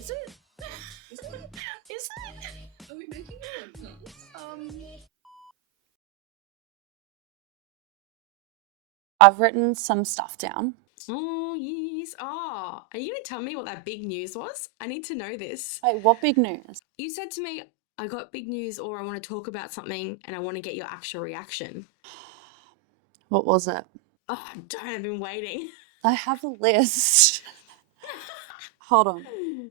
Is it? Is it? Are we making a podcast? I've written some stuff down. Oh, yes. Oh, are you going to tell me what that big news was? I need to know this. Wait, what big news? You said to me, I got big news, or I want to talk about something and I want to get your actual reaction. What was it? Oh, don't. I've been waiting. I have a list. Hold on.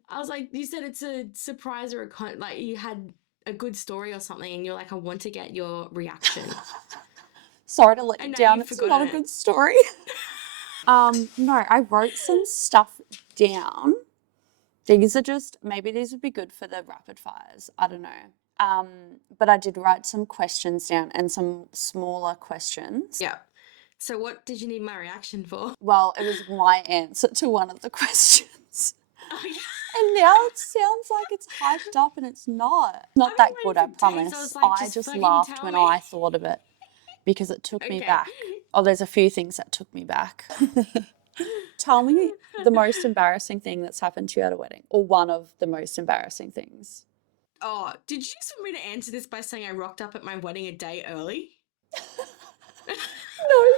I was like, you said it's a surprise or like you had a good story or something, and you're like, I want to get your reaction. Sorry to let you know down. you've It's not a forgotten it. good story. No, I wrote some stuff down. These are just, maybe these would be good for the rapid fires. I don't know. But I did write some questions down and some smaller questions. Yeah. So what did you need my reaction for? Well, it was my answer to one of the questions. Oh, yeah. And now it sounds like it's hyped up and it's not. Not that good, I promise. I just laughed when I thought of it because it took me back. Oh, there's a few things that took me back. Tell me the most embarrassing thing that's happened to you at a wedding, or one of the most embarrassing things. Oh, did you just want me to answer this by saying I rocked up at my wedding a day early? No,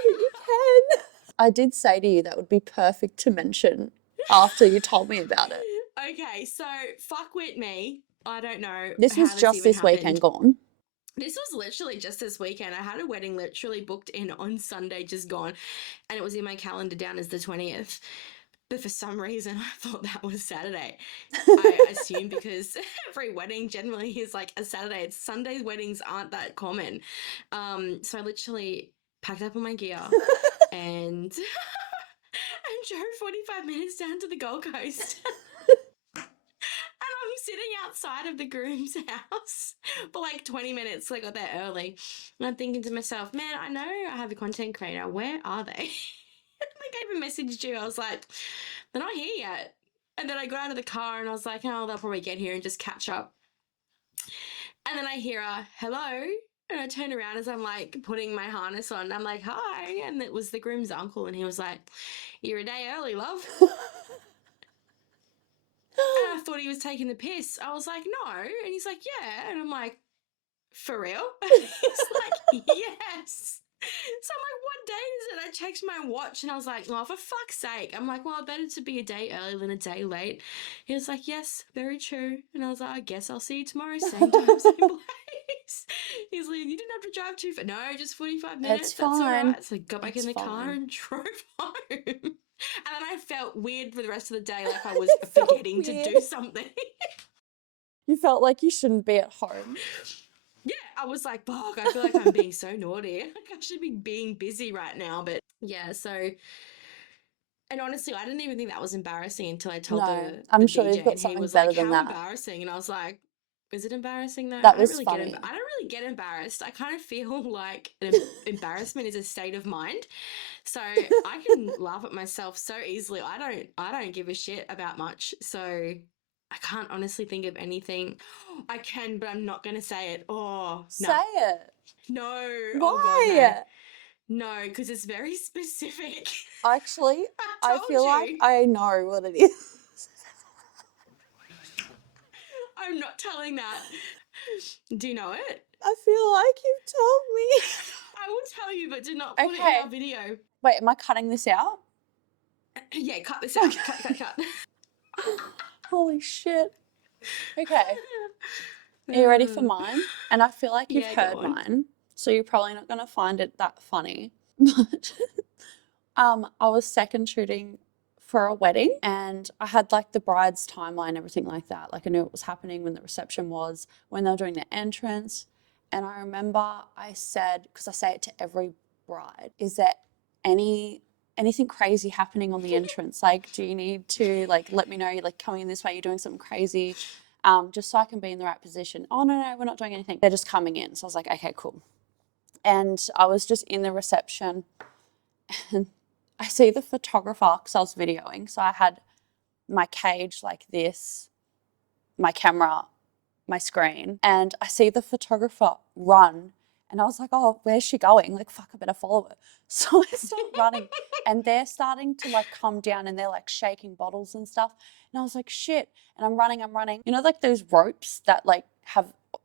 you can. I did say to you that would be perfect to mention after you told me about it. Okay, so fuck with me. I don't know. This was just this weekend gone. This was literally just this weekend. I had a wedding literally booked in on Sunday, just gone, and it was in my calendar down as the 20th. But for some reason, I thought that was Saturday. I assume because every wedding generally is like a Saturday. Sundays weddings aren't that common. So I literally packed up all my gear and drove 45 minutes down to the Gold Coast. And I'm sitting outside of the groom's house for like 20 minutes. So I got there early. And I'm thinking to myself, man, I know I have a content creator. Where are they? Like I even messaged you. I was like, they're not here yet. And then I got out of the car and I was like, oh, they'll probably get here and just catch up. And then I hear a hello. And I turn around as I'm like putting my harness on. I'm like, hi. And it was the groom's uncle. And he was like, you're a day early, love. And I thought he was taking the piss. I was like, no. And he's like, yeah. And I'm like, for real? He's like, yes. So I'm like, what date is it? I checked my watch and I was like, oh, for fuck's sake. I'm like, well, better to be a day early than a day late. He was like, yes, very true. And I was like, I guess I'll see you tomorrow, same time, same place. He's like, you didn't have to drive too far. No, just 45 minutes. That's all right. So I got back in the car and drove home. And then I felt weird for the rest of the day, like I was forgetting to do something. You felt like you shouldn't be at home. Yeah, I was like, fuck, I feel like I'm being so naughty. Like I should be being busy right now. But yeah, so, and honestly, I didn't even think that was embarrassing until I told I'm the sure DJ, you've got and he something was better like, than how that. embarrassing? And I was like, is it embarrassing though? That was funny. I don't really get embarrassed. I kind of feel like embarrassment is a state of mind. So I can laugh at myself so easily. I don't give a shit about much. So I can't honestly think of anything. I can, but I'm not going to say it. Oh, no. Say it. No. Why? Oh, God, no. No, because it's very specific. Actually, I feel like I know what it is. I'm not telling that. Do you know it? I feel like you've told me. I will tell you, but do not put it in our video. Wait, am I cutting this out? Yeah, cut this out. Cut. Holy shit. Okay. Are you ready for mine? And I feel like you've heard mine, so you're probably not going to find it that funny. But I was second shooting for a wedding and I had like the bride's timeline, everything like that. Like I knew what was happening, when the reception was, when they were doing the entrance. And I remember I said, because I say it to every bride, is there anything crazy happening on the entrance? Like, do you need to like let me know you're like coming in this way, you're doing something crazy, just so I can be in the right position. Oh no, we're not doing anything. They're just coming in. So I was like, okay, cool. And I was just in the reception and I see the photographer, because I was videoing. So I had my cage like this, my camera, my screen, and I see the photographer run And I was like, oh, where's she going? Like, fuck, I better follow her. So I start running and they're starting to like come down and they're like shaking bottles and stuff. And I was like, shit. And I'm running. You know, like those ropes that like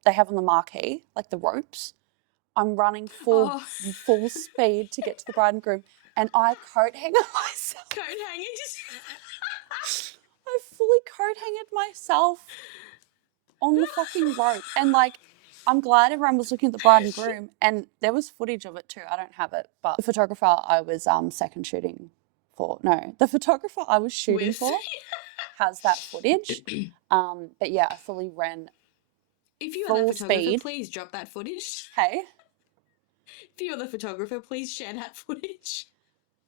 they have on the marquee, like the ropes. I'm running full speed to get to the bride and groom, and I coat hanged myself. Coat hangers. I fully coat hanged myself on the fucking rope, and like, I'm glad everyone was looking at the bride and groom, and there was footage of it too. I don't have it, but the photographer I was second shooting for, no, the photographer I was shooting for has that footage. But yeah, I fully ran. If you are that photographer, please drop that footage. Hey. If you're the photographer, please share that footage.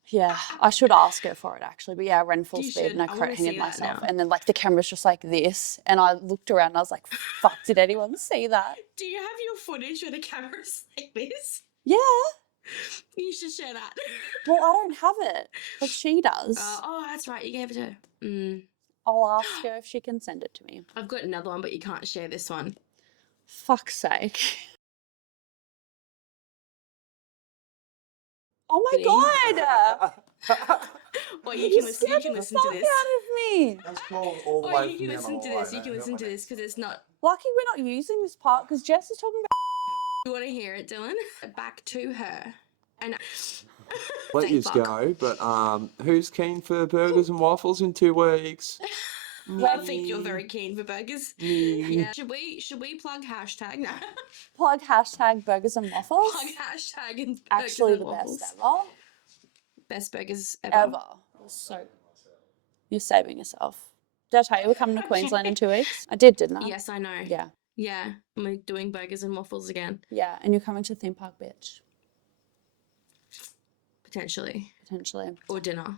Yeah, I should ask her for it actually. But yeah, I ran full You speed should. and I I coat wanna hanged see that myself. now. And then like the camera's just like this. And I looked around and I was like, fuck, did anyone see that? Do you have your footage where the camera's like this? Yeah. You should share that. Well, I don't have it, but she does. Oh, that's right. You gave it to her. I'll ask her if she can send it to me. I've got another one, but you can't share this one. Fuck's sake. Oh my God! Well, you can listen to this. Out of me. That's called all the way You from can the listen to other this. You can listen to this because it's not. Lucky we're not using this part because Jess is talking about. You want to hear it, Dylan? Back to her. And let you go, but who's keen for burgers and waffles in 2 weeks? I think you're very keen for burgers. Yeah. Should we plug hashtag now? Plug hashtag burgers and waffles. Plug hashtag and actually and the waffles. best ever. Best burgers ever. So you're saving yourself. Did I tell you we're coming to Queensland in 2 weeks? I did, didn't I? Yes, I know. Yeah. Yeah, we're doing burgers and waffles again. Yeah, and you're coming to theme park, bitch. Potentially. Or dinner.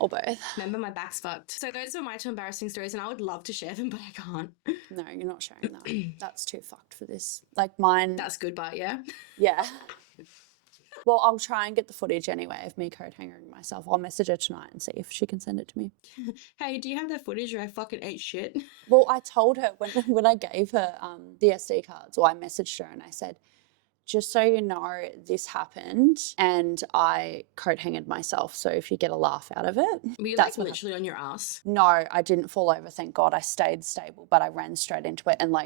Or both. Remember, my back's fucked. So those are my 2 embarrassing stories, and I would love to share them, but I can't. No, you're not sharing that. That's too fucked for this. Like mine. That's good, but yeah. Yeah. Well, I'll try and get the footage anyway of me coat hanging myself. I'll message her tonight and see if she can send it to me. Hey, do you have that footage where I fucking ate shit? Well, I told her when I gave her the SD cards, or I messaged her and I said, just so you know, this happened and I coat hanged myself. So if you get a laugh out of it, Were you that's like literally on your ass? No, I didn't fall over. Thank God. I stayed stable, but I ran straight into it and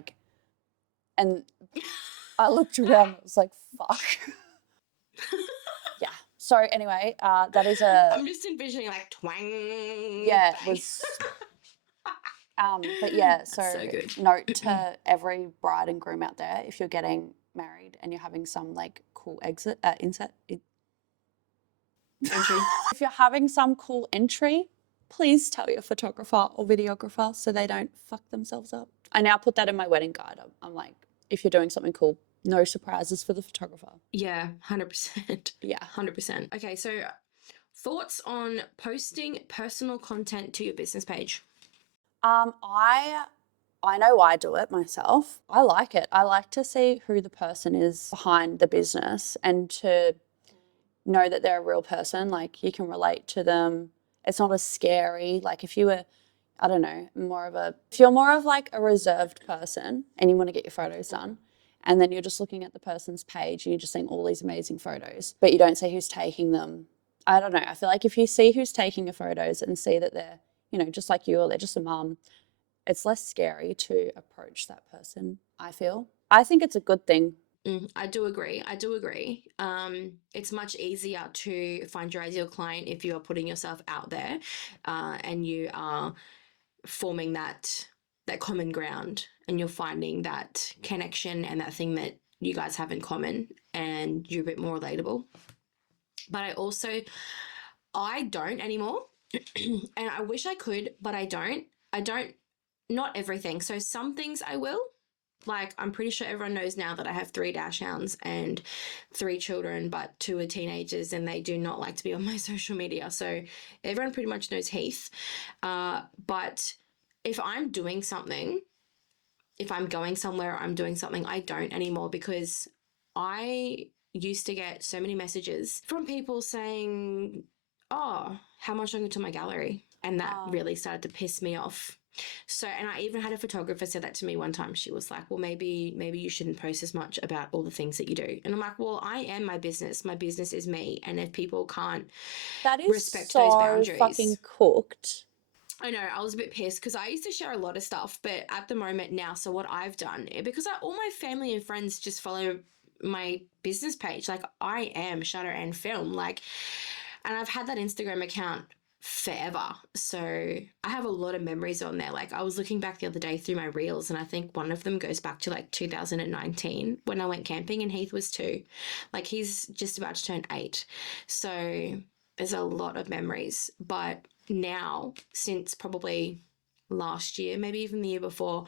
I looked around and I was like, fuck. Yeah. So anyway, that is I'm just envisioning like twang. Yeah, it was. But yeah, so good. note to every bride and groom out there: if you're getting married and you're having some like cool entry. If you're having some cool entry, please tell your photographer or videographer so they don't fuck themselves up. I now put that in my wedding guide. I'm like, if you're doing something cool, no surprises for the photographer. Yeah, 100%. Yeah. 100%. Okay, so thoughts on posting personal content to your business page? I know I do it myself. I like it. I like to see who the person is behind the business and to know that they're a real person. Like you can relate to them. It's not as scary. Like if you were, I don't know, if you're more of like a reserved person and you want to get your photos done, and then you're just looking at the person's page and you're just seeing all these amazing photos, but you don't see who's taking them. I don't know. I feel like if you see who's taking your photos and see that they're, just like you or they're just a mum, it's less scary to approach that person, I feel. I think it's a good thing. I do agree. It's much easier to find your ideal client if you are putting yourself out there and you are forming that common ground and you're finding that connection and that thing that you guys have in common and you're a bit more relatable. But I don't anymore. And I wish I could, but I don't. Not everything. So some things I will. Like, I'm pretty sure everyone knows now that I have 3 dachshunds and 3 children, but 2 are teenagers and they do not like to be on my social media. So everyone pretty much knows Heath. But if I'm doing something, if I'm going somewhere, I'm doing something, I don't anymore because I used to get so many messages from people saying, oh, how much longer to my gallery? And that really started to piss me off. So, and I even had a photographer say that to me one time. She was like, well, maybe you shouldn't post as much about all the things that you do. And I'm like, well, I am my business. My business is me. And if people can't That is respect those so fucking boundaries. cooked. I know, I was a bit pissed because I used to share a lot of stuff, but at the moment now, so what I've done, because all my family and friends just follow my business page. Like, I am Shutter and Film, like, and I've had that Instagram account forever. So I have a lot of memories on there. Like, I was looking back the other day through my reels, and I think one of them goes back to like 2019 when I went camping and Heath was 2. Like, he's just about to turn 8. So there's a lot of memories. But now, since probably last year, maybe even the year before,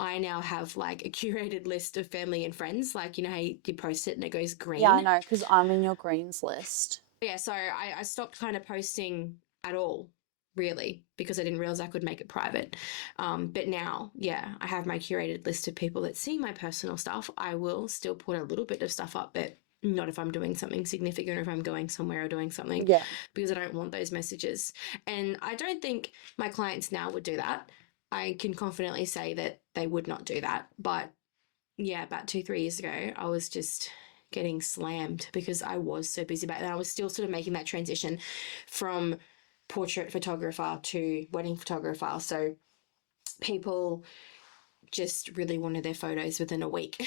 I now have like a curated list of family and friends. Like, you know how you post it and it goes green? Yeah, I know, because I'm in your greens list. Yeah, so I stopped kind of posting at all, really, because I didn't realize I could make it private. But now, yeah, I have my curated list of people that see my personal stuff. I will still put a little bit of stuff up, but not if I'm doing something significant or if I'm going somewhere or doing something, Yeah. because I don't want those messages. And I don't think my clients now would do that. I can confidently say that they would not do that. But yeah, about 2-3 years ago, I was just getting slammed because I was so busy back then. I was still sort of making that transition from portrait photographer to wedding photographer. So people just really wanted their photos within a week.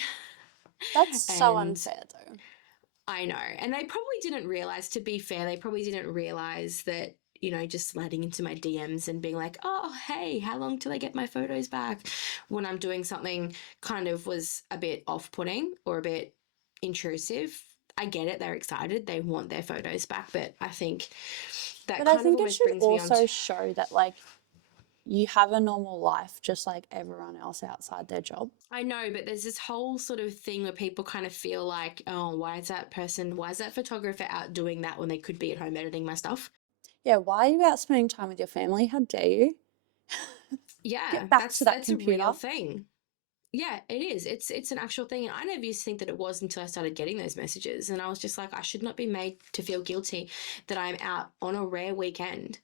That's so And unfair, though. I know. And they probably didn't realize, to be fair, they probably didn't realize that, you know, just sliding into my DMs and being like, oh, hey, how long till I get my photos back? When I'm doing something kind of was a bit off putting or a bit intrusive. I get it. They're excited. They want their photos back. But I think that But I kind of think it almost should brings me on also to, show that, like, you have a normal life just like everyone else outside their job. I know, but there's this whole sort of thing where people kind of feel like, oh, why is that photographer out doing that when they could be at home editing my stuff? Yeah, why are you out spending time with your family? How dare you? Yeah, Get back to that that's a real computer. thing. Yeah, it is. It's an actual thing. And I never used to think that it was until I started getting those messages. And I was just like, I should not be made to feel guilty that I'm out on a rare weekend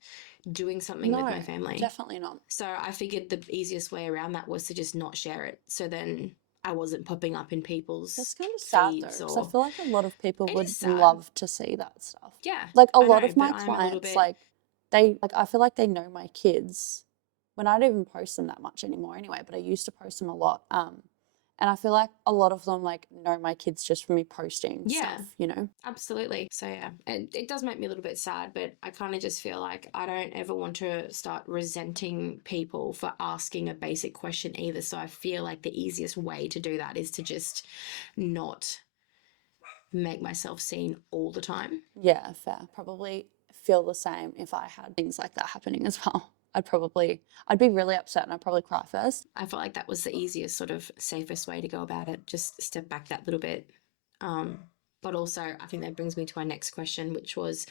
doing something with No, my family. definitely not. So I figured the easiest way around that was to just not share it. So then I wasn't popping up in people's That's kind of sad though, feeds, because I or feel like a lot of people it would is sad. love to see that stuff. Yeah, Like a I lot know, of but my I'm a little clients, bit, like I feel like they know my kids when I don't even post them that much anymore anyway, but I used to post them a lot. And I feel like a lot of them like know my kids just from me posting yeah. stuff, you know? Absolutely. So yeah, and it does make me a little bit sad, but I kind of just feel like I don't ever want to start resenting people for asking a basic question either. So I feel like the easiest way to do that is to just not make myself seen all the time. Yeah, fair. Probably feel the same if I had things like that happening as well. I'd be really upset and I'd probably cry first. I felt like that was the easiest, sort of safest way to go about it. Just step back that little bit. But also, I think that brings me to our next question, which was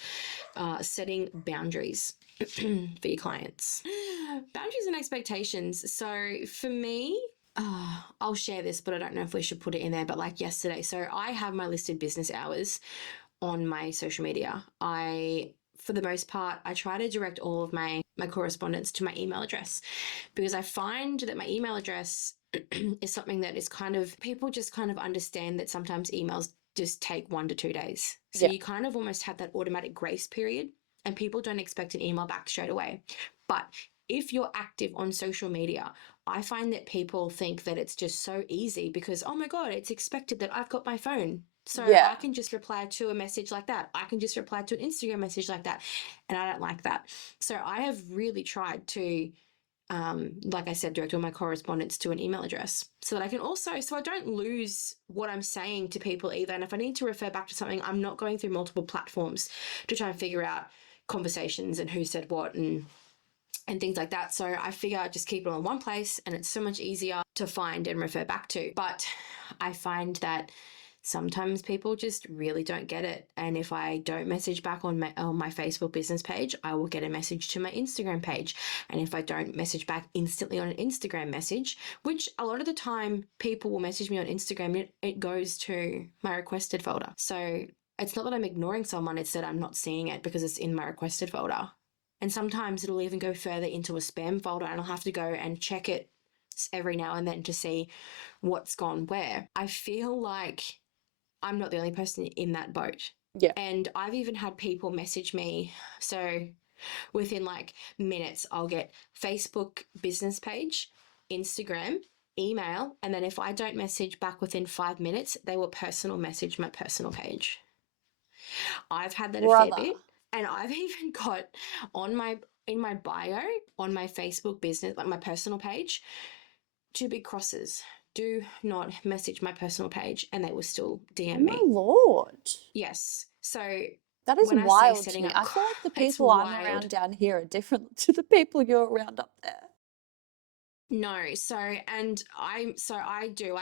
setting boundaries for your clients. Boundaries and expectations. So for me, I'll share this, but I don't know if we should put it in there. But like yesterday, so I have my listed business hours on my social media. For the most part, I try to direct all of my correspondence to my email address, because I find that my email address is something that is kind of, people just kind of understand that sometimes emails just take 1 to 2 days. So Yeah. you kind of almost have that automatic grace period, and people don't expect an email back straight away. But if you're active on social media, I find that people think that it's just so easy because, oh my God, it's expected that I've got my phone. So Yeah. I can just reply to a message like that. I can just reply to an Instagram message like that. And I don't like that. So I have really tried to, like I said, direct all my correspondence to an email address so that I can also, so I don't lose what I'm saying to people either. And if I need to refer back to something, I'm not going through multiple platforms to try and figure out conversations and who said what and things like that. So I figure I just keep it all in one place, and it's so much easier to find and refer back to. But I find that sometimes people just really don't get it. And if I don't message back on my Facebook business page, I will get a message to my Instagram page. And if I don't message back instantly on an Instagram message, which a lot of the time people will message me on Instagram, it goes to my requested folder. So it's not that I'm ignoring someone, it's that I'm not seeing it because it's in my requested folder. And sometimes it'll even go further into a spam folder, and I'll have to go and check it every now and then to see what's gone where. I feel like I'm not the only person in that boat. Yeah. And I've even had people message me. So within like minutes, I'll get Facebook business page, Instagram, email, and then if I don't message back within 5 minutes, they will personal message my personal page. I've had that a fair bit, and I've even got in my bio on my Facebook business, like my personal page, 2 big crosses. Do not message my personal page, and they will still DM me. Oh my Lord. Yes. So that is when I say wild to setting me. up, I feel like the it's people I'm wild. around down here are different to the people you're around up there. No, I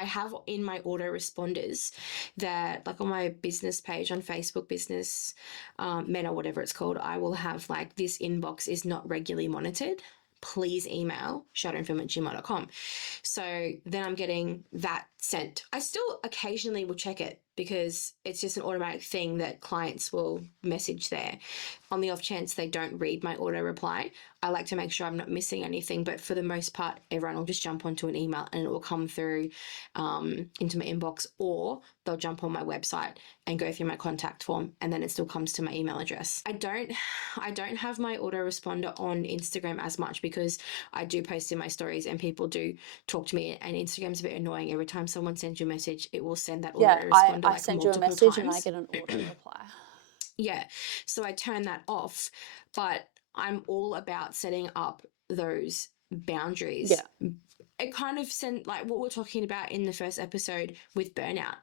have in my autoresponders that, like, on my business page on Facebook business, Meta, whatever it's called, I will have like, this inbox is not regularly monitored. Please email shadowinfilm@gmail.com. So then I'm getting that sent. I still occasionally will check it because it's just an automatic thing that clients will message there. On the off chance they don't read my auto reply, I like to make sure I'm not missing anything. But for the most part, everyone will just jump onto an email and it will come through into my inbox, or they'll jump on my website and go through my contact form, and then it still comes to my email address. I don't have my autoresponder on Instagram as much because I do post in my stories and people do talk to me, and Instagram's a bit annoying. Every time someone sends you a message, it will send that autoresponder I like send you a multiple message times. and I get an auto reply. Yeah, so I turn that off, but I'm all about setting up those boundaries. Yeah. It kind of sent, like what we're talking about in the first episode with burnout.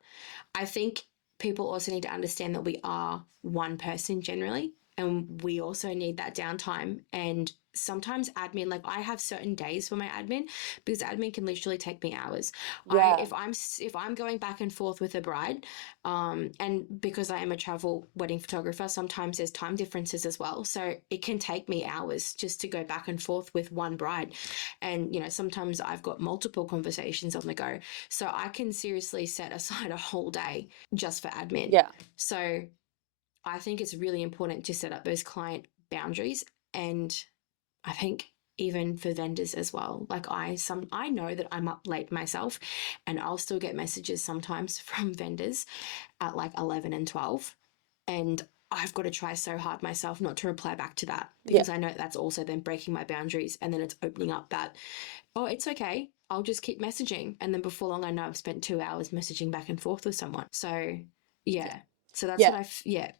I think people also need to understand that we are one person generally, and we also need that downtime. And sometimes admin, like, I have certain days for my admin because admin can literally take me hours. Yeah. If I'm going back and forth with a bride, and because I am a travel wedding photographer, sometimes there's time differences as well, so it can take me hours just to go back and forth with one bride. And sometimes I've got multiple conversations on the go, so I can seriously set aside a whole day just for admin. Yeah. So I think it's really important to set up those client boundaries, and I think even for vendors as well. Like, I know that I'm up late myself, and I'll still get messages sometimes from vendors at like 11 and 12, and I've got to try so hard myself not to reply back to that, because I know that's also then breaking my boundaries, and then it's opening up that, oh, it's okay, I'll just keep messaging, and then before long I know I've spent 2 hours messaging back and forth with someone. So so that's what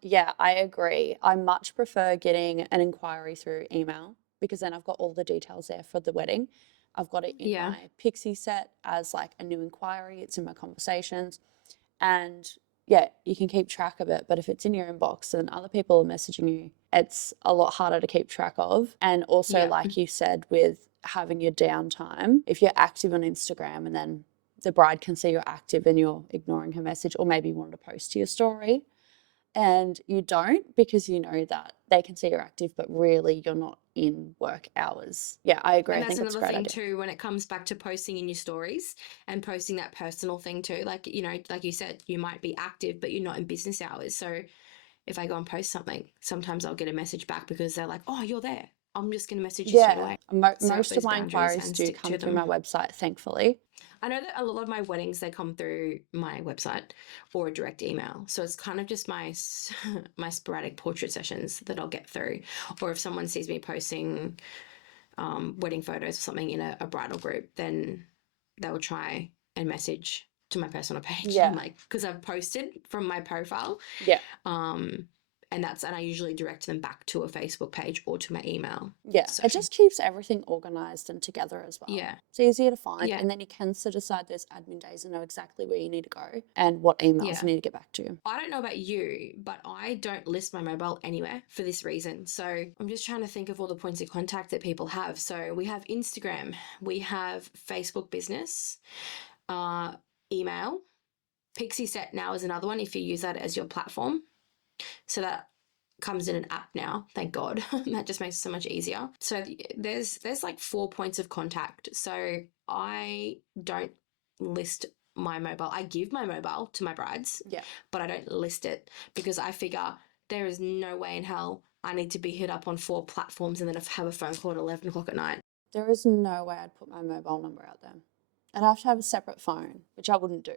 yeah, I agree. I much prefer getting an inquiry through email because then I've got all the details there for the wedding. I've got it in my Pixie set as like a new inquiry. It's in my conversations. And yeah, you can keep track of it. But if it's in your inbox and other people are messaging you, it's a lot harder to keep track of. And also, like you said, with having your downtime, if you're active on Instagram and then the bride can see you're active and you're ignoring her message, or maybe you wanted to post to your story and you don't because you know that they can see you're active, but really you're not in work hours. Yeah, I agree. And I that's think it's a another great thing idea. too, when it comes back to posting in your stories and posting that personal thing too. Like, like you said, you might be active, but you're not in business hours. So if I go and post something, sometimes I'll get a message back because they're like, oh, you're there, I'm just going to message you straight away. Most of my inquiries do come through my website, thankfully. I know that a lot of my weddings, they come through my website or a direct email. So it's kind of just my sporadic portrait sessions that I'll get through. Or if someone sees me posting wedding photos or something in a bridal group, then they will try and message to my personal page. Yeah. And like, because I've posted from my profile. Yeah. And I usually direct them back to a Facebook page or to my email. Yeah. So it just keeps everything organized and together as well. Yeah. It's easier to find. Yeah. And then you can set aside those admin days and know exactly where you need to go and what emails you need to get back to. I don't know about you, but I don't list my mobile anywhere for this reason. So I'm just trying to think of all the points of contact that people have. So we have Instagram, we have Facebook business, email. Pixie Set now is another one if you use that as your platform. So that comes in an app now, thank God. That just makes it so much easier. So there's like 4 points of contact. So I don't list my mobile. I give my mobile to my brides, but I don't list it because I figure there is no way in hell I need to be hit up on 4 platforms and then have a phone call at 11 o'clock at night. There is no way I'd put my mobile number out there. I'd have to have a separate phone, which I wouldn't do.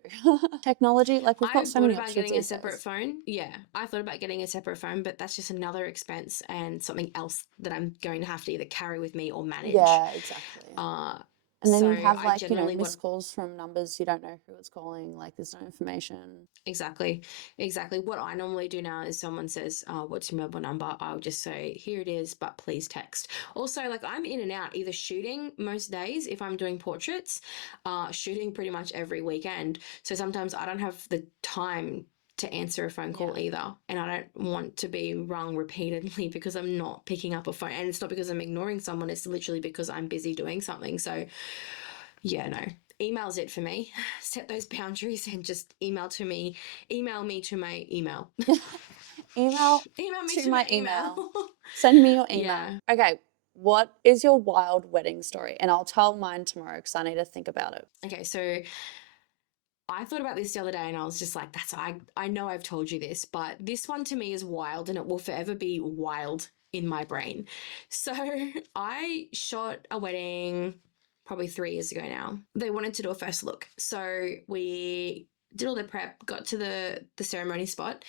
Technology, like we've got so many options getting a these separate days. phone. Yeah, I thought about getting a separate phone, but that's just another expense and something else that I'm going to have to either carry with me or manage. Yeah, exactly. And then So you have I like, you know, generally missed calls from numbers you don't know who it's calling, like there's no information. Exactly. What I normally do now is someone says, what's your mobile number? I'll just say, here it is, but please text. Also, like I'm in and out, either shooting most days if I'm doing portraits, shooting pretty much every weekend. So sometimes I don't have the time to answer a phone call either. And I don't want to be rung repeatedly because I'm not picking up a phone. And it's not because I'm ignoring someone, it's literally because I'm busy doing something. So yeah, no. Email's it for me. Set those boundaries and just email me to my email. Email me to my email. email. Send me your email. Yeah. Okay, what is your wild wedding story? And I'll tell mine tomorrow because I need to think about it. Okay, so I thought about this the other day and I was just like, I know I've told you this, but this one to me is wild and it will forever be wild in my brain. So I shot a wedding probably 3 years ago now. They wanted to do a first look. So we did all the prep, got to the ceremony spot,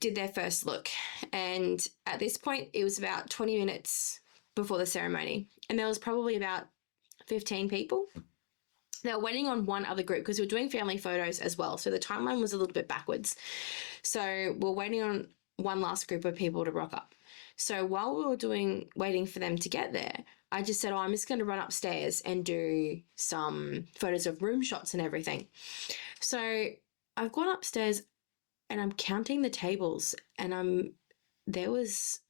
did their first look. And at this point, it was about 20 minutes before the ceremony. And there was probably about 15 people. They were waiting on one other group because we were doing family photos as well. So the timeline was a little bit backwards. So we're waiting on one last group of people to rock up. So while we were waiting for them to get there, I just said, I'm just going to run upstairs and do some photos of room shots and everything. So I've gone upstairs and I'm counting the tables and there was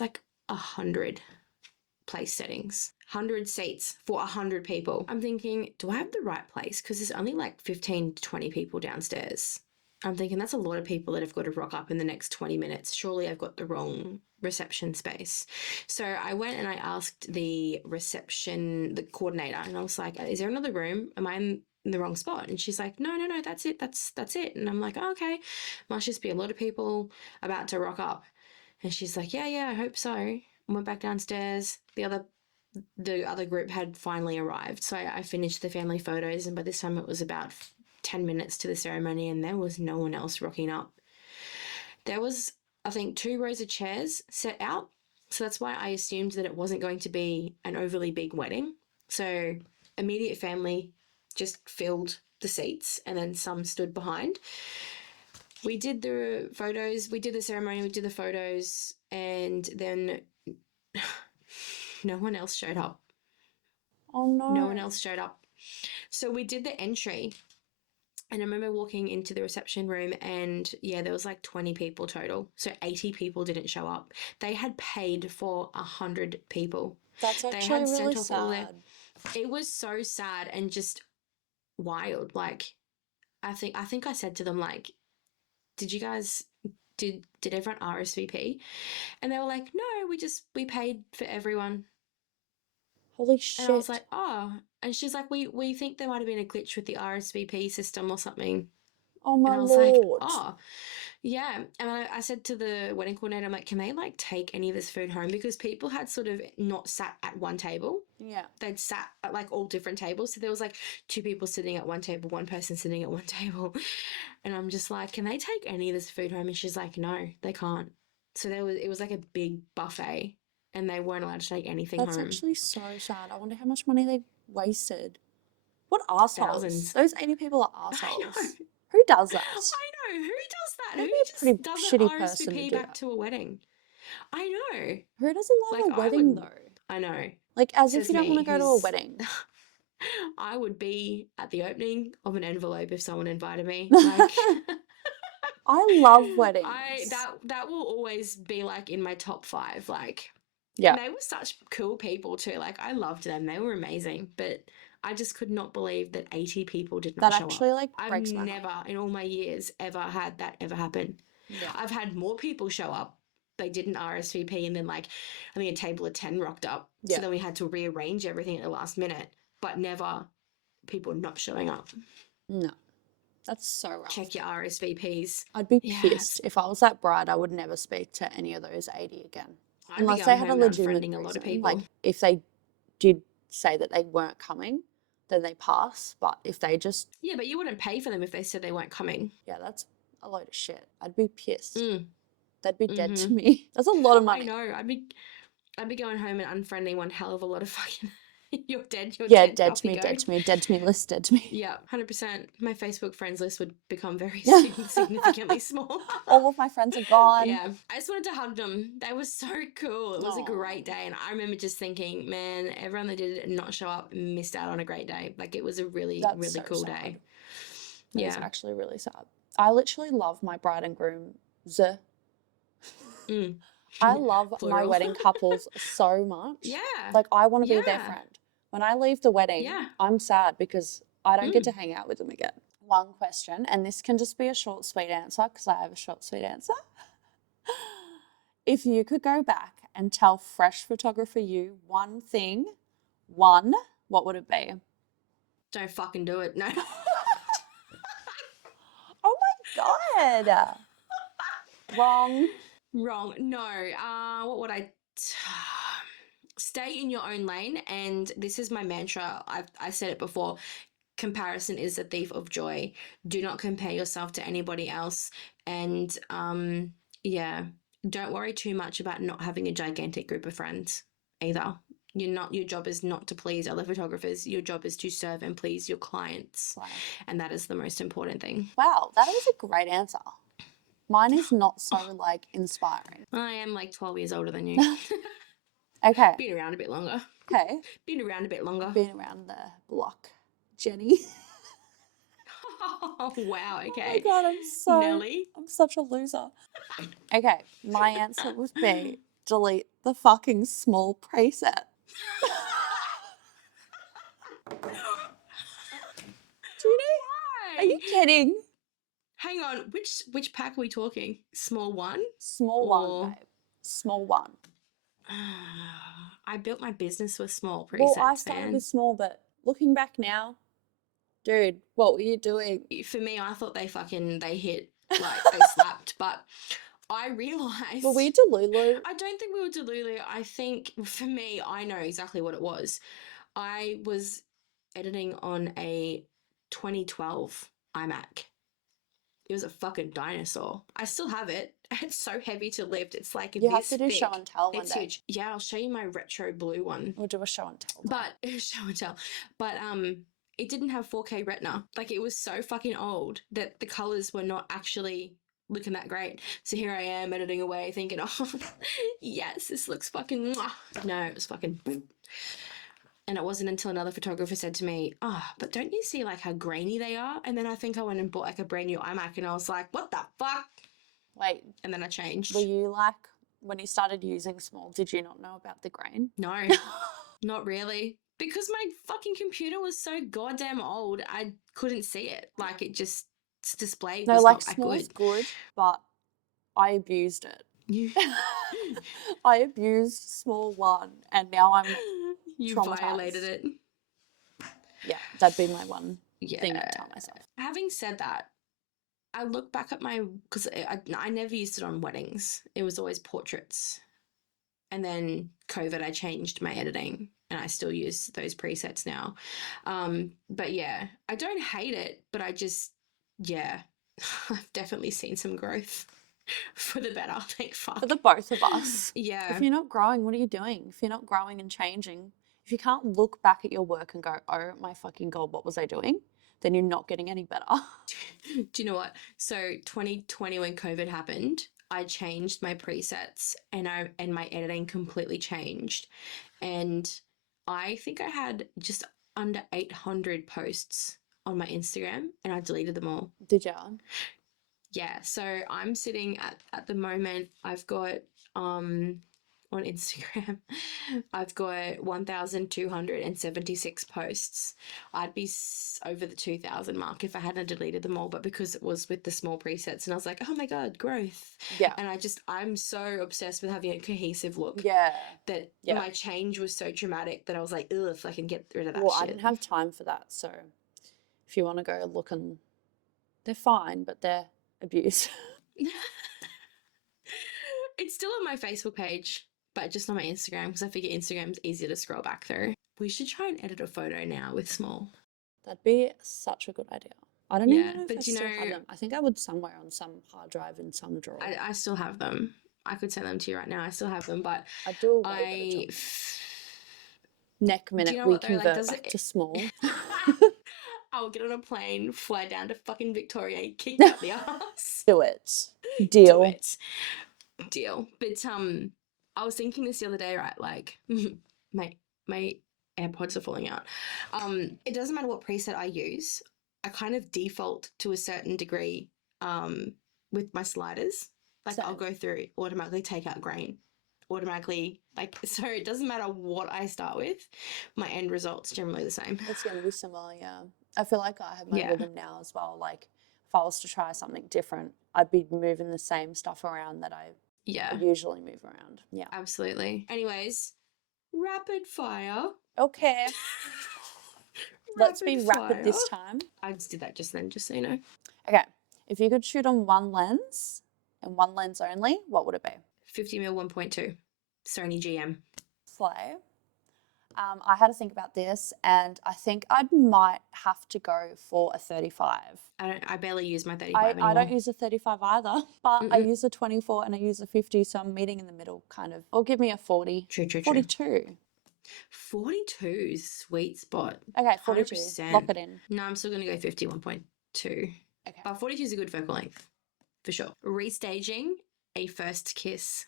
like 100 place settings, 100 seats for 100 people. I'm thinking, do I have the right place? Because there's only like 15 to 20 people downstairs. I'm thinking that's a lot of people that have got to rock up in the next 20 minutes. Surely I've got the wrong reception space. So I went and I asked the coordinator, and I was like, is there another room? Am I in the wrong spot? And she's like, no, that's it. That's it. And I'm like, oh, okay. Must just be a lot of people about to rock up. And she's like, yeah, I hope so. I went back downstairs. The other group had finally arrived. So I finished the family photos, and by this time it was about 10 minutes to the ceremony and there was no one else rocking up. There was, I think, 2 rows of chairs set out. So that's why I assumed that it wasn't going to be an overly big wedding. So immediate family just filled the seats and then some stood behind. We did the photos, we did the ceremony, we did the photos, and then no one else showed up. Oh no. No one else showed up. So we did the entry. And I remember walking into the reception room and there was like 20 people total. So 80 people didn't show up. They had paid for 100 people. That's actually really sad. It was so sad and just wild. Like I think I said to them, like, did everyone RSVP? And they were like, no, we paid for everyone. Holy shit. And I was like, oh. And she's like, we think there might have been a glitch with the RSVP system or something. Oh my and I was lord. like, oh, yeah. And I said to the wedding coordinator, I'm like, can they like take any of this food home? Because people had sort of not sat at one table. Yeah. They'd sat at like all different tables. So there was like 2 people sitting at one table, 1 person sitting at one table. And I'm just like, can they take any of this food home? And she's like, no, they can't. So it was like a big buffet and they weren't allowed to take anything home. That's actually so sad. I wonder how much money they wasted. What assholes. Thousands. Those 80 people are assholes. I know. Who does that? I know. Who does that? That'd Who be a just pretty doesn't shitty person to RSVP do back that. to a wedding? I know. Who doesn't love Like, a wedding though? I know. Like as Says if you don't me, want to go to a wedding. I would be at the opening of an envelope if someone invited me. Like, I love weddings. That will always be like in my top 5. Like, yeah. And they were such cool people too. Like I loved them. They were amazing. But I just could not believe that 80 people did not show up. That actually like breaks my never heart. In all my years ever had that ever happen. Yeah. I've had more people show up. They didn't RSVP and then like I think a table of 10 rocked up. Yeah. So then we had to rearrange everything at the last minute. But never people not showing up. No. That's so rough. Check your RSVPs. I'd be Yeah, pissed. If I was that bride, I would never speak to any of those 80 again. I'd be Unless they going had a home and legitimate unfriending a lot of reason. Like, people. if they did say that they weren't coming, then they pass. But if they just, Yeah, but you wouldn't pay for them if they said they weren't coming. yeah, that's a load of shit. I'd be pissed. Mm. They'd be dead to Mm-hmm. me. That's a lot of I money. know. I'd be going home and unfriending one hell of a lot of fucking. You're dead. You're Yeah, dead. dead Off to you me, go. dead to me, dead to me list, dead to me. Yeah, 100%. My Facebook friends list would become very Yeah. significantly small. All of my friends are gone. Yeah, I just wanted to hug them. They were so cool. It was a great Aw. day, and I remember just thinking, man, everyone that did not show up missed out on a great day. Like, it was a really, That's really so cool sad. day. That is Yeah. actually really sad. I literally love my bride and groom. Mm. I love my Plural. wedding couples so much. Yeah. Like, I want to be their Yeah. friend. When I leave the wedding, Yeah. I'm sad because I don't get Mm. to hang out with them again. One question, and this can just be a short, sweet answer because I have a short, sweet answer. If you could go back and tell fresh photographer you one thing, what would it be? Don't fucking do it. No. Oh my God. Wrong. Wrong. No. What would I? Stay in your own lane, and this is my mantra. I said it before. Comparison is a thief of joy. Do not compare yourself to anybody else, and yeah, don't worry too much about not having a gigantic group of friends either. Your job is not to please other photographers. Your job is to serve and please your clients, Wow. and that is the most important thing. Wow, that was a great answer. Mine is not so like inspiring. I am like 12 years older than you. Okay. Been around a bit longer. Okay. Been around a bit longer. Been around the block, Jenny. Oh, wow. Oh my Okay. God, Nelly. I'm such a loser. Okay, my answer would be delete the fucking small preset. Do you know? Are you kidding? Hang on, which pack are we talking? Small one? Small one, babe. Small one. I built my business with small presets, Well, I started man. with small, but looking back now, dude, what were you doing? For me, I thought they hit, like, they slapped, but I realised... Were we Delulu? I don't think we were Delulu. I think, for me, I know exactly what it was. I was editing on a 2012 iMac. It was a fucking dinosaur. I still have it. It's so heavy to lift. It's like You have this to do thick. show and tell one It's day. huge. Yeah, I'll show you my retro blue one. We'll do a show and tell. But show and tell. But it didn't have 4K retina. Like, it was so fucking old that the colors were not actually looking that great. So here I am editing away thinking, oh, yes, this looks fucking mwah. No, it was fucking boom. And it wasn't until another photographer said to me, oh, but don't you see like how grainy they are? And then I think I went and bought like a brand new iMac and I was like, what the fuck? Wait, And then I changed. were you like, when you started using small, did you not know about the grain? No, not really. Because my fucking computer was so goddamn old, I couldn't see it. Like, it just displayed No, was like not that small's good. good, but I abused it. You, I abused small one, and now I'm you traumatized. violated it. Yeah, that'd be my one Yeah. thing I'd tell myself. Having said that, I look back at because I never used it on weddings. It was always portraits. And then COVID, I changed my editing and I still use those presets now. But yeah, I don't hate it, but I just, yeah, I've definitely seen some growth for the better, thank fuck. For the both of us. Yeah. If you're not growing, what are you doing? If you're not growing and changing, if you can't look back at your work and go, oh my fucking God, what was I doing? Then you're not getting any better. Do you know what? So 2020, when COVID happened, I changed my presets and my editing completely changed. And I think I had just under 800 posts on my Instagram and I deleted them all. Did you? Yeah, so I'm sitting at the moment, I've got on Instagram, I've got 1,276 posts. I'd be over the 2,000 mark if I hadn't deleted them all, but because it was with the small presets and I was like, oh my God, growth. Yeah. And I'm so obsessed with having a cohesive look. Yeah. That Yeah. my change was so dramatic that I was like, ugh, if I can get rid of that Well, shit. I didn't have time for that, so if you want to go look and They're fine, but they're abuse. It's still on my Facebook page, but just on my Instagram because I figure Instagram's easier to scroll back through. We should try and edit a photo now with small. That'd be such a good idea. I don't even know if I still have them. I think I would somewhere on some hard drive in some drawer. I still have them. I could send them to you right now. I still have them, but I do a way better job. Neck minute we convert back to small. I'll get on a plane, fly down to fucking Victoria and kick out the ass. Do it. Deal. Do it. Deal. But I was thinking this the other day, right? Like my AirPods are falling out. It doesn't matter what preset I use. I kind of default to a certain degree with my sliders. Like I'll go through, automatically take out grain, automatically, like, so it doesn't matter what I start with, my end result's generally the same. It's going to be similar, yeah. I feel like I have my rhythm now as well. Like if I was to try something different, I'd be moving the same stuff around that I usually move around. Yeah. Absolutely. Anyways, rapid fire. Okay. Let's be rapid this time. I just did that just then, just so you know. Okay. If you could shoot on one lens and one lens only, what would it be? 50mm 1.2 Sony GM. Slay. I had to think about this, and I think I might have to go for a 35. I barely use my 35 anymore. I don't use a 35 either, but I use a 24 and I use a 50, so I'm meeting in the middle, kind of. Or give me a 40. True. 42. 42 is sweet spot. Okay, 42. 100%. Lock it in. No, I'm still going to go 50 1.2. Okay. But 42 is a good focal length, for sure. Restaging a first kiss.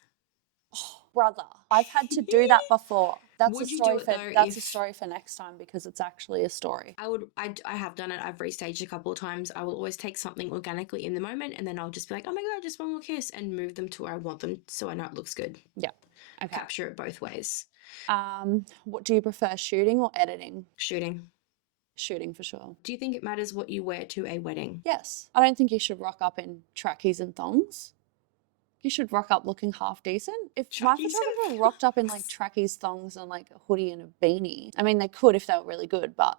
Oh, brother, I've had to do that before. That's a story for next time because it's actually a story. I have done it. I've restaged a couple of times. I will always take something organically in the moment and then I'll just be like, oh my God, just one more kiss, and move them to where I want them so I know it looks good. Yeah. Okay. Capture it both ways. What do you prefer, shooting or editing? Shooting. Shooting for sure. Do you think it matters what you wear to a wedding? Yes. I don't think you should rock up in trackies and thongs. You should rock up looking half decent. If my photographer rocked up in like trackies, thongs, and like a hoodie and a beanie, I mean, they could if they were really good, but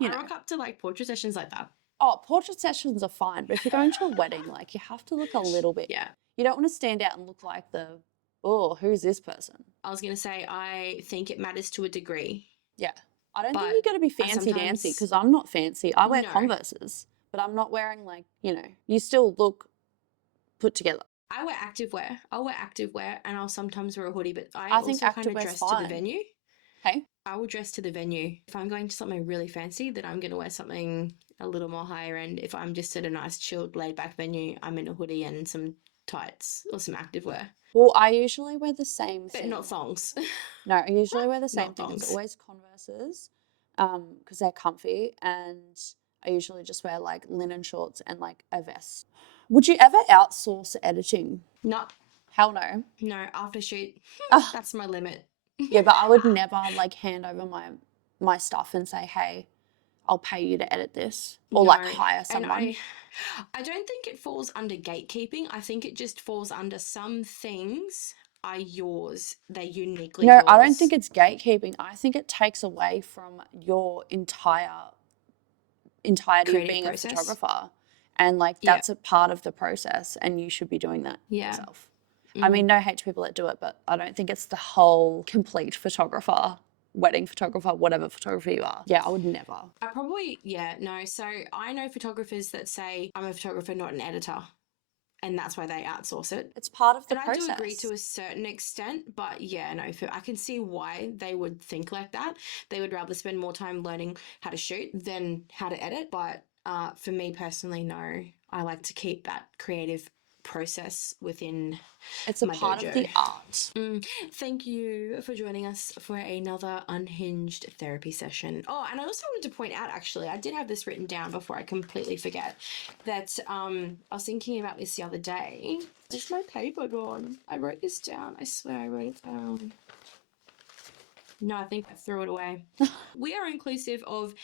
you know. I rock up to like portrait sessions like that. Oh, portrait sessions are fine, but if you're going to a wedding, like you have to look a little bit. Yeah. You don't want to stand out and look like who's this person? I was going to say, I think it matters to a degree. Yeah. I don't think you got to be fancy-dancy because I'm not fancy. I wear Converses, but I'm not wearing like, you still look put together. I wear activewear. I'll wear activewear and I'll sometimes wear a hoodie, but I think also kind of dress to the venue. Hey? I will dress to the venue. If I'm going to something really fancy, then I'm going to wear something a little more higher end. If I'm just at a nice, chilled, laid-back venue, I'm in a hoodie and some tights or some activewear. Well, I usually wear the same thing. But not thongs. No, I usually wear the same thing. It's always Converses because they're comfy, and I usually just wear like linen shorts and like a vest. Would you ever outsource editing? No. Hell no. No, after shoot, that's my limit. Yeah, but I would never like hand over my stuff and say, hey, I'll pay you to edit this, or like hire someone. I don't think it falls under gatekeeping. I think it just falls under some things are yours. They're uniquely yours. No, I don't think it's gatekeeping. I think it takes away from your entirety of being a photographer. And like that's a part of the process and you should be doing that yourself. I mean, no hate to people that do it, but I don't think it's the whole complete photographer, wedding photographer, whatever photographer you are. Yeah, I would never. So I know photographers that say I'm a photographer, not an editor. And that's why they outsource it. It's part of the process. I do agree to a certain extent, but I can see why they would think like that. They would rather spend more time learning how to shoot than how to edit. But for me personally, no. I like to keep that creative process within it's a part of the art. Thank you for joining us for another unhinged therapy session. Oh, and I also wanted to point out, actually, I did have this written down before I completely forget, that I was thinking about this the other day. Where's my paper gone? I wrote this down. I swear I wrote it down. No, I think I threw it away. We are inclusive of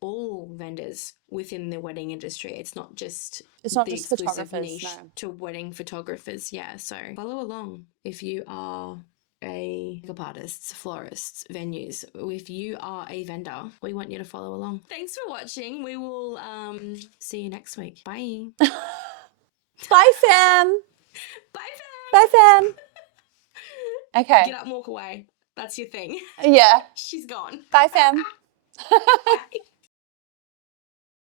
all vendors within the wedding industry. It's not just photographers, niche to wedding photographers. Yeah, so follow along if you are makeup artists, florists, venues, if you are a vendor, we want you to follow along. Thanks for watching. We will see you next week. Bye. Bye, fam. Bye, fam. Bye, fam. Okay. Get up and walk away. That's your thing. Yeah. She's gone. Bye, fam. Bye.